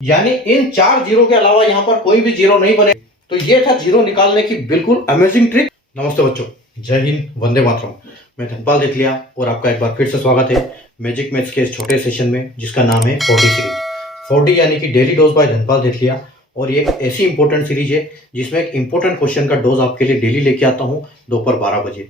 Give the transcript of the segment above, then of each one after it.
यानी इन 4 जीरो के अलावा यहाँ पर कोई भी जीरो नहीं बने। तो ये था जीरो निकालने की बिल्कुल अमेजिंग ट्रिक। नमस्ते बच्चों, जय हिंद, वंदे मातरम। मैं धनपाल देथलिया और आपका एक बार फिर से स्वागत है मैजिक मैथ्स के इस छोटे सेशन में जिसका नाम है 4D सीरीज। 4D यानी कि डेली डोज बाय धनपाल देथलिया। और ये एक ऐसी इंपॉर्टेंट सीरीज है जिसमें एक इंपॉर्टेंट क्वेश्चन का डोज आपके लिए डेली लेके आता हूँ दोपहर 12 बजे।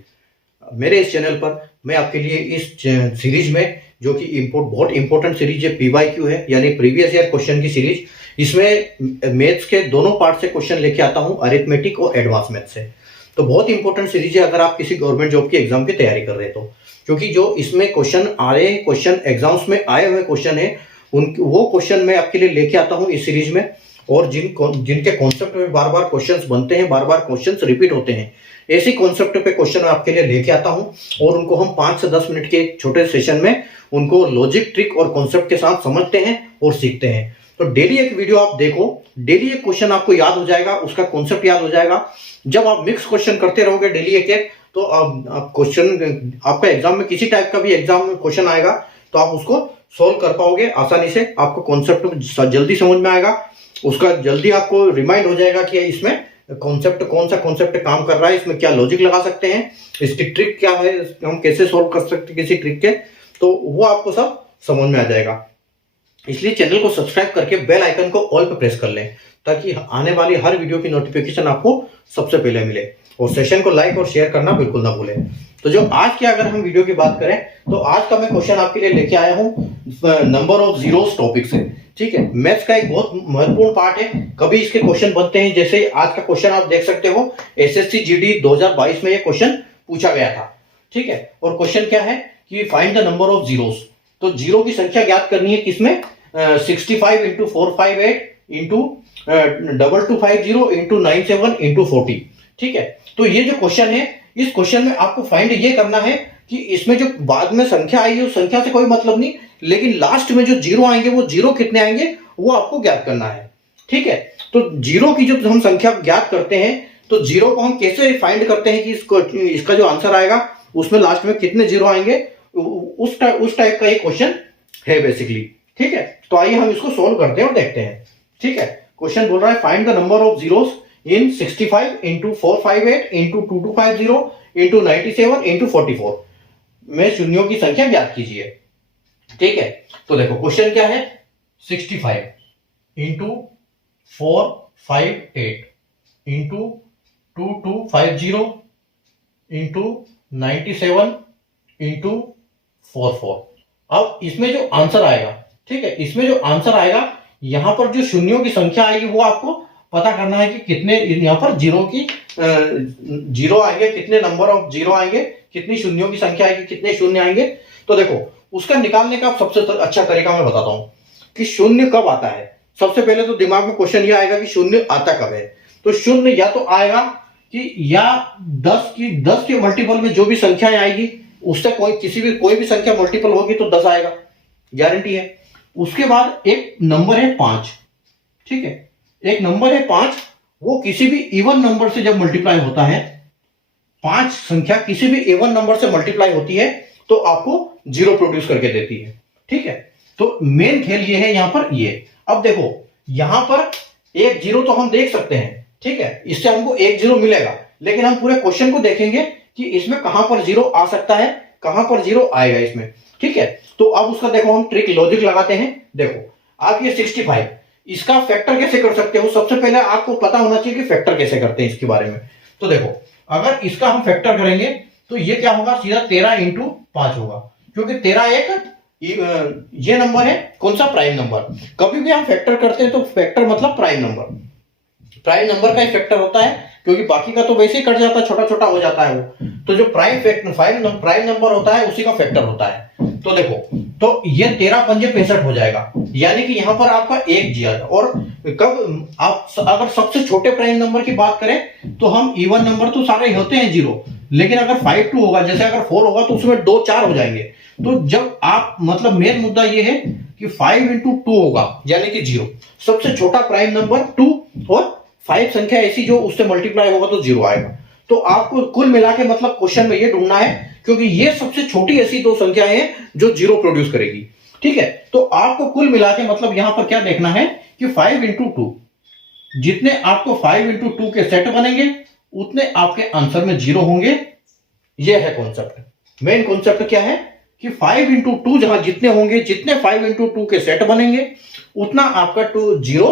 मेरे इस चैनल पर मैं आपके लिए इस सीरीज में, जो कि बहुत इंपॉर्टेंट सीरीज है, PYQ है यानी प्रीवियस ईयर क्वेश्चन की सीरीज। इसमें मैथ्स के दोनों पार्ट से क्वेश्चन लेके आता हूं, अरिथमेटिक और एडवांस मैथ्स से। तो बहुत इंपॉर्टेंट सीरीज है अगर आप किसी गवर्नमेंट जॉब की एग्जाम की तैयारी कर रहे हैं तो, क्योंकि जो इसमें क्वेश्चन आ रहे हैं, क्वेश्चन एग्जाम्स में आए हुए क्वेश्चन है, वो क्वेश्चन मैं आपके लिए लेके आता हूँ इस सीरीज में। और जिनके कॉन्सेप्ट में बार बार क्वेश्चंस बनते हैं, बार बार क्वेश्चंस रिपीट होते हैं, ऐसी कॉन्सेप्ट पे क्वेश्चन मैं आपके लिए लेके आता हूं। और उनको हम 5 से 10 मिनट के एक छोटे सेशन में उनको लॉजिक, ट्रिक और कॉन्सेप्ट के साथ समझते हैं और सीखते हैं। तो डेली एक वीडियो आप देखो, डेली एक क्वेश्चन आपको याद हो जाएगा, उसका कॉन्सेप्ट याद हो जाएगा। जब आप मिक्स क्वेश्चन करते रहोगे डेली एक एक, तो आप क्वेश्चन, आपका एग्जाम में किसी टाइप का भी एग्जाम में क्वेश्चन आएगा तो आप उसको सोल्व कर पाओगे आसानी से। आपको कॉन्सेप्ट जल्दी समझ में आएगा, उसका जल्दी आपको रिमाइंड हो जाएगा कि इसमें कॉन्सेप्ट, कौन सा कॉन्सेप्ट काम कर रहा है, इसमें क्या लॉजिक लगा सकते हैं, इसकी ट्रिक क्या है, हम कैसे सोल्व कर सकते हैं किसी ट्रिक के, तो वो आपको सब समझ में आ जाएगा। इसलिए चैनल को सब्सक्राइब करके बेल आइकन को ऑल पे प्रेस कर लें ताकि आने वाली हर वीडियो की नोटिफिकेशन आपको सबसे पहले मिले। और सेशन को लाइक और शेयर करना बिल्कुल ना भूलें। तो जो आज की अगर हम वीडियो की बात करें तो आज का मैं क्वेश्चन आपके लिए लेके आया हूं नंबर ऑफ जीरोस टॉपिक से। ठीक है, मैथ्स का एक बहुत महत्वपूर्ण पार्ट है, कभी इसके क्वेश्चन बनते हैं। जैसे आज का क्वेश्चन आप देख सकते हो, SSC GD 2022 में ये क्वेश्चन पूछा गया था। ठीक है, और क्वेश्चन क्या है कि find the number of zeros. तो जीरो की संख्या ज्ञात करनी है किसमें, 65 इंटू 458 इंटू 2250 इंटू 97 इंटू 40। ठीक है, तो ये जो क्वेश्चन है, इस क्वेश्चन में आपको फाइंड ये करना है कि इसमें जो बाद में संख्या आएगी उस संख्या से कोई मतलब नहीं, लेकिन लास्ट में जो जीरो आएंगे वो जीरो कितने आएंगे वो आपको ज्ञात करना है। ठीक है, तो जीरो की जो हम संख्या ज्ञात करते हैं, तो जीरो को हम कैसे फाइंड करते हैं कि इसका जो आंसर आएगा उसमें लास्ट में कितने जीरो आएंगे, उस टाइप का एक क्वेश्चन है बेसिकली। ठीक है, तो आइए हम इसको सोल्व करते हैं और देखते हैं। ठीक है, क्वेश्चन बोल रहा है find the number of zeros in 65 into 458 into 2250 into 97 into 44 में शून्यों की संख्या ज्ञात कीजिए। ठीक है, तो देखो क्वेश्चन क्या है, 65 इंटू 458 इंटू 2250 इंटू 97 इंटू 44। अब इसमें जो आंसर आएगा, ठीक है, इसमें जो आंसर आएगा, यहां पर जो शून्यों की संख्या आएगी वो आपको पता करना है कि कितने यहां पर जीरो आएंगे, कितने नंबर ऑफ जीरो आएंगे, कितनी शून्यों की संख्या आएगी, कितने शून्य आएंगे। तो देखो उसका निकालने का सबसे अच्छा तरीका मैं बताता हूं कि शून्य कब आता है। सबसे पहले तो दिमाग में क्वेश्चन ये आएगा कि शून्य आता कब है। तो शून्य या तो आएगा कि या 10 के मल्टीपल में जो भी संख्याएं आएगी उससे कोई भी संख्या मल्टीपल होगी तो 10 आएगा, गारंटी है। उसके बाद एक नंबर है 5। ठीक है, एक नंबर है 5, वो किसी भी इवन नंबर से जब मल्टीप्लाई होता है, 5 संख्या किसी भी इवन नंबर से मल्टीप्लाई होती है तो आपको जीरो प्रोड्यूस करके देती है। ठीक है, तो मेन खेल ये है यहां पर ये। अब देखो यहां पर एक जीरो तो हम देख सकते हैं, ठीक है, इससे हमको एक जीरो मिलेगा, लेकिन हम पूरे क्वेश्चन को देखेंगे कि इसमें कहां पर जीरो आ सकता है, कहां पर जीरो आएगा इसमें। ठीक है, तो अब उसका देखो हम ट्रिक लॉजिक लगाते हैं। देखो आप ये 65 इसका फैक्टर कैसे कर सकते हो, सबसे पहले आपको पता होना चाहिए कि फैक्टर कैसे करते हैं इसके बारे में। तो देखो अगर इसका हम फैक्टर करेंगे तो ये क्या होगा, सीधा 13 इंटू 5 होगा, क्योंकि 13 एक ये नंबर है, कौन सा, प्राइम नंबर। कभी भी हम फैक्टर करते हैं तो फैक्टर मतलब प्राइम नंबर, प्राइम नंबर का ही फैक्टर होता है, क्योंकि बाकी का तो वैसे ही कट जाता है, छोटा छोटा हो जाता है वो। तो जो प्राइम नंबर होता है उसी का फैक्टर होता है। तो देखो, तो ये 13 पंजे 65 हो जाएगा, यानी कि यहां पर आपका एक जी आएगा। और कब आप अगर सबसे छोटे प्राइम नंबर की बात करें तो हम इवन नंबर तो सारे होते हैं जीरो, लेकिन अगर 5 2 होगा, जैसे अगर 4 होगा तो उसमें 2 4 हो जाएंगे। तो जब आप, मतलब मेन मुद्दा ये है कि 5 इंटू 2 होगा यानी कि जीरो, सबसे छोटा प्राइम नंबर 2 और 5 संख्या ऐसी जो उससे मल्टीप्लाई होगा तो जीरो आएगा। तो आपको कुल मिला के मतलब क्वेश्चन में ये ढूंढना है, क्योंकि ये सबसे छोटी ऐसी दो संख्याएं हैं जो जीरो प्रोड्यूस करेगी। ठीक है, तो आपको कुल मिला के मतलब यहां पर क्या देखना है कि 5 इंटू टू, जितने आपको 5 इंटू टू के सेट बनेंगे उतने आपके आंसर में जीरो होंगे। यह है कॉन्सेप्ट। मेन कॉन्सेप्ट क्या है कि 5 इंटू टू जहां जितने होंगे, जितने 5 इंटू टू के सेट बनेंगे उतना आपका जीरो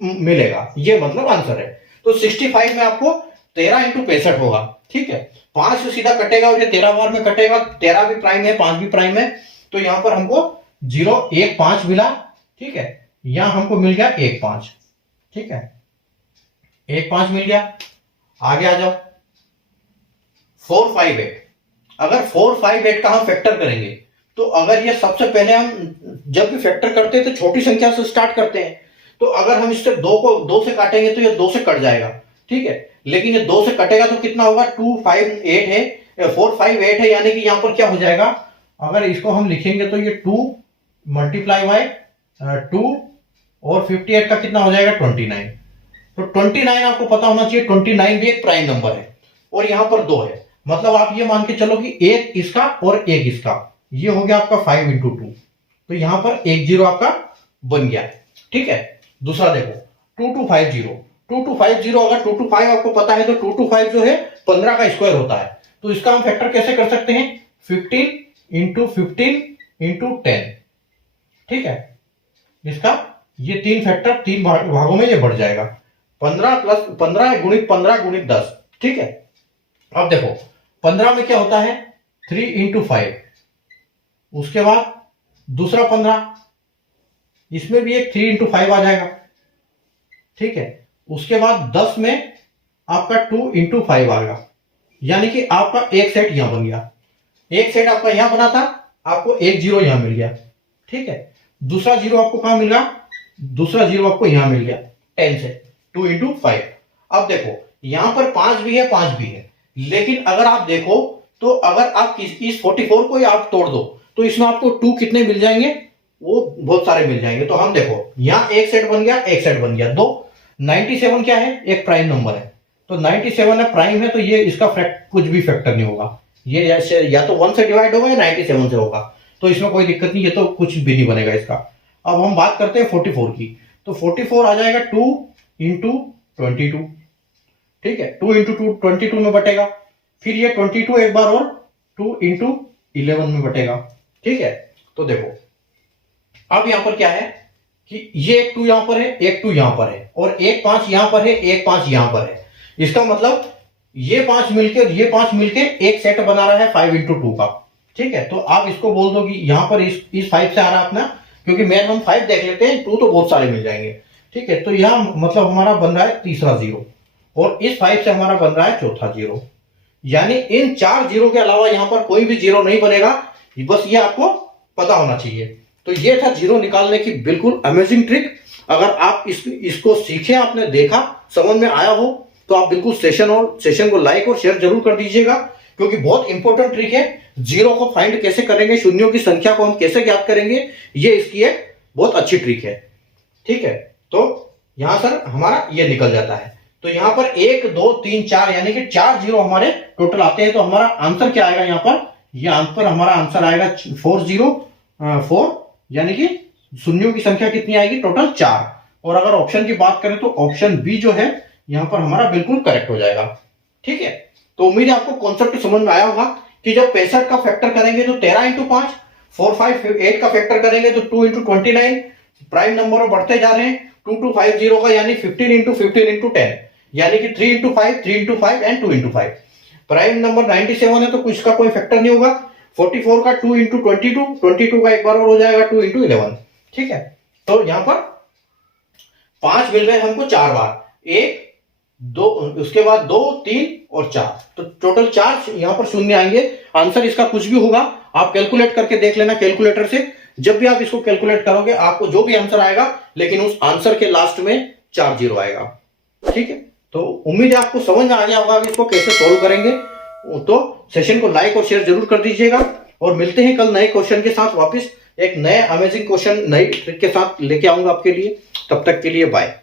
मिलेगा, ये मतलब आंसर है। तो 65 में आपको 13 इंटू 65 होगा, ठीक है। 5 से सीधा कटेगा और ये 13 बार में कटेगा, 13 भी प्राइम है 5 भी प्राइम है, तो यहां पर हमको 0 1 5 मिला, ठीक है। यहां हमको मिल गया 1 5, ठीक है, 1 5 मिल गया। आगे आ जाओ, 4 5 8। अगर 4 5 8 का हम फैक्टर करेंगे तो अगर ये सबसे पहले हम जब भी फैक्टर करते हैं तो छोटी संख्या से स्टार्ट करते हैं, तो अगर हम इससे 2 को 2 से काटेंगे तो ये 2 से कट जाएगा, ठीक है। लेकिन ये 2 से कटेगा तो कितना होगा, 2 5 8 है, 4 5 8 है, यानी कि यहां पर क्या हो जाएगा, अगर इसको हम लिखेंगे तो ये 2 मल्टीप्लाई बाय 2 और 58 का कितना हो जाएगा 29। तो 29 आपको पता होना चाहिए, 29 भी एक प्राइम नंबर है और यहां पर 2 है, मतलब आप ये मान के चलो कि एक इसका और एक इसका, ये हो गया आपका 5 इंटू टू, तो यहां पर 1 0 आपका बन गया, ठीक है। दूसरा देखो 2250, 2250, अगर 225 आपको पता है तो 225 जो है 15 का स्क्वायर होता है, तो इसका हम फैक्टर कैसे कर सकते हैं, 15 इंटू 15 इंटू 10, ठीक है। इसका ये 3 फैक्टर 3 भागों में ये बढ़ जाएगा, 15 प्लस 15 गुणित 15 गुणित 10, ठीक है। अब देखो 15 में क्या होता है 3 इंटू 5, उसके बाद दूसरा 15, इसमें भी एक 3 इंटू 5 आ जाएगा, ठीक है। उसके बाद 10 में आपका 2 इंटू 5 आ गया, यानी कि आपका एक सेट यहां बन गया, एक सेट आपका यहां बना था, आपको एक जीरो यहां मिल गया, ठीक है। दूसरा जीरो आपको कहां मिल गया, दूसरा जीरो आपको यहां मिल गया 10 से, 2 इंटू 5। अब देखो यहां पर 5 भी है 5 भी है, लेकिन अगर आप देखो तो अगर आप इस 44 को आप तोड़ दो तो इसमें आपको 2 कितने मिल जाएंगे, वो बहुत सारे मिल जाएंगे। तो हम देखो यहां एक सेट बन गया, एक सेट बन गया, 2 97 क्या है, एक प्राइम नंबर है, तो 97 है प्राइम है, तो ये इसका कुछ भी फैक्टर नहीं होगा, ये या तो 1 से डिवाइड होगा या 97 से होगा, तो इसमें कोई दिक्कत नहीं, ये तो कुछ भी नहीं बनेगा इसका। अब हम बात करते हैं 44 की, तो 44 आ जाएगा 2 इंटू 22, ठीक है, 2 इंटू 2 22 में बटेगा, फिर ये 22 एक बार और 2 इंटू 11 में बटेगा, ठीक है। तो देखो अब यहां पर क्या है कि ये एक 2 यहां पर है, एक 2 यहां पर है, और एक 5 यहां पर है, एक 5 यहां पर है, इसका मतलब ये 5 मिलके और ये 5 मिलके एक सेट बना रहा है 5 इंटू 2 का, ठीक है। तो आप इसको बोल दो कि यहां पर इस 5 से आ रहा है अपना, क्योंकि मेन हम 5 देख लेते हैं, 2 तो बहुत सारे मिल जाएंगे, ठीक है। तो यहां मतलब हमारा बन रहा है तीसरा जीरो, और इस 5 से हमारा बन रहा है चौथा जीरो, यानी इन 4 जीरो के अलावा यहां पर कोई भी जीरो नहीं बनेगा, बस ये आपको पता होना चाहिए। तो ये था जीरो निकालने की बिल्कुल अमेजिंग ट्रिक। अगर आप इसको सीखे, आपने देखा, समझ में आया हो, तो आप बिल्कुल सेशन को लाइक और शेयर जरूर कर दीजिएगा, क्योंकि बहुत इंपॉर्टेंट ट्रिक है। जीरो को फाइंड कैसे करेंगे, शून्यों की संख्या को हम कैसे ज्ञात करेंगे, ये इसकी एक बहुत अच्छी ट्रिक है, ठीक है। तो यहां सर हमारा ये निकल जाता है, तो यहां पर 1 2 3 4 यानी कि 4 जीरो हमारे टोटल आते हैं। तो हमारा आंसर क्या आएगा यहां पर, यह आंसर हमारा आंसर आएगा 404, यानी कि शून्यों की संख्या कितनी आएगी टोटल 4। और अगर ऑप्शन की बात करें तो ऑप्शन बी जो है यहां पर हमारा बिल्कुल करेक्ट हो जाएगा, ठीक है। तो उम्मीद है आपको कॉन्सेप्ट समझ में आया होगा कि जब 65 का फैक्टर करेंगे तो 13 इंटू 5, 4 5 8 का फैक्टर करेंगे तो 2 इंटू 29, प्राइम नंबर बढ़ते जा रहे हैं, 2250 का यानी 15 इंटू 15 इंटू 10, यानी कि 3 into 5 3 into 5 and 2 into 5। Prime number 97 है तो कुछ का कोई फैक्टर नहीं होगा, 44 का 2 इंटू 22 का एक बार और हो जाएगा 2 इंटू 11, ठीक है। तो यहां पर 5 मिल गए हमको 4 बार, 1 2, उसके बाद 2 3 और 4, तो टोटल 4 यहां पर शून्य आएंगे। आंसर इसका कुछ भी होगा, आप कैलकुलेट करके देख लेना कैलकुलेटर से। जब भी आप इसको कैलकुलेट करोगे आपको जो भी आंसर आएगा, लेकिन उस आंसर के लास्ट में 4 जीरो आएगा, ठीक है। तो उम्मीद है आपको समझ में आ गया होगा कि इसको कैसे सोल्व करेंगे। तो सेशन को लाइक और शेयर जरूर कर दीजिएगा, और मिलते हैं कल नए क्वेश्चन के साथ वापस, एक नए अमेजिंग क्वेश्चन नई ट्रिक के साथ लेके आऊंगा आपके लिए। तब तक के लिए बाय।